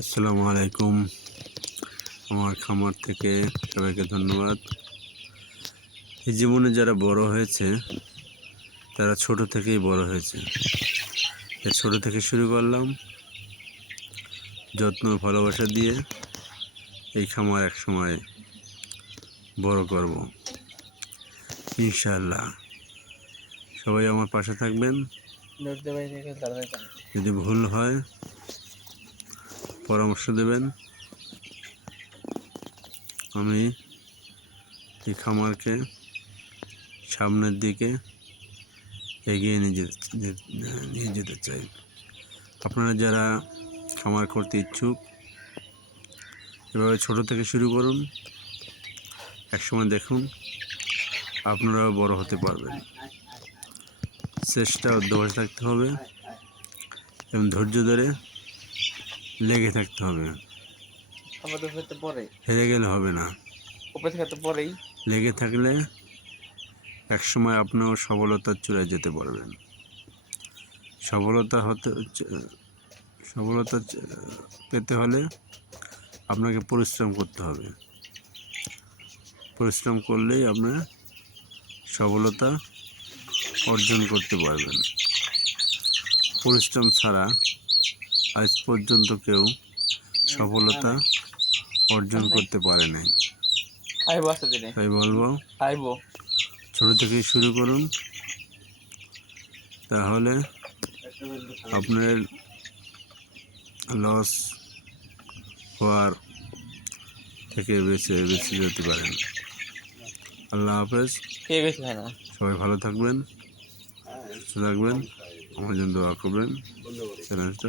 আসসালামু আলাইকুম। আমার খামার থেকে সবাইকে ধন্যবাদ। এই জীবনে যারা বড় হয়েছে তারা ছোট থেকেই বড় হয়েছে। ছোট থেকে শুরু করলাম। যত্ন ভালোবাসা দিয়ে এই খামার এক সময় বড় করব। ইনশাল্লাহ সবাই আমার পাশে থাকবেন। যদি ভুল হয় পরামর্শ দেবেন। আমি এই খামারকে সামনের দিকে এগিয়ে নিয়ে যেতে নিয়ে যেতে চাই। আপনারা যারা খামার করতে ইচ্ছুক, এভাবে ছোট থেকে শুরু করুন। একসময় দেখুন, আপনারাও বড় হতে পারবেন। চেষ্টা অধ্যবসায় থাকতে হবে এবং ধৈর্য ধরে লেগে থাকতে হবে। আমাদের হতে পরে। হেরে গেলে হবে না। উপরে তো পরেই। লেগে থাকলে একসময় আপনিও সফলতার চূড়ায় যেতে পারবেন। সফলতা হতে সফলতা পেতে হলে আপনাকে পরিশ্রম করতে হবে। পরিশ্রম করলেই আপনার সফলতা অর্জন করতে পারবেন। পরিশ্রম ছাড়া আজ পর্যন্ত কেউ সফলতা অর্জন করতে পারে নাই। তাই বলব আইবো ছোট থেকেই শুরু করুন। তাহলে আপনার লস হওয়ার থেকে বেঁচে বেঁচে যেতে পারেন। আল্লাহ হাফেজ। কে গেছিল না? সবাই ভালো থাকবেন সুস্থ থাকবেন আমার জন্য দোয়া করবেন। চ্যালেঞ্জটা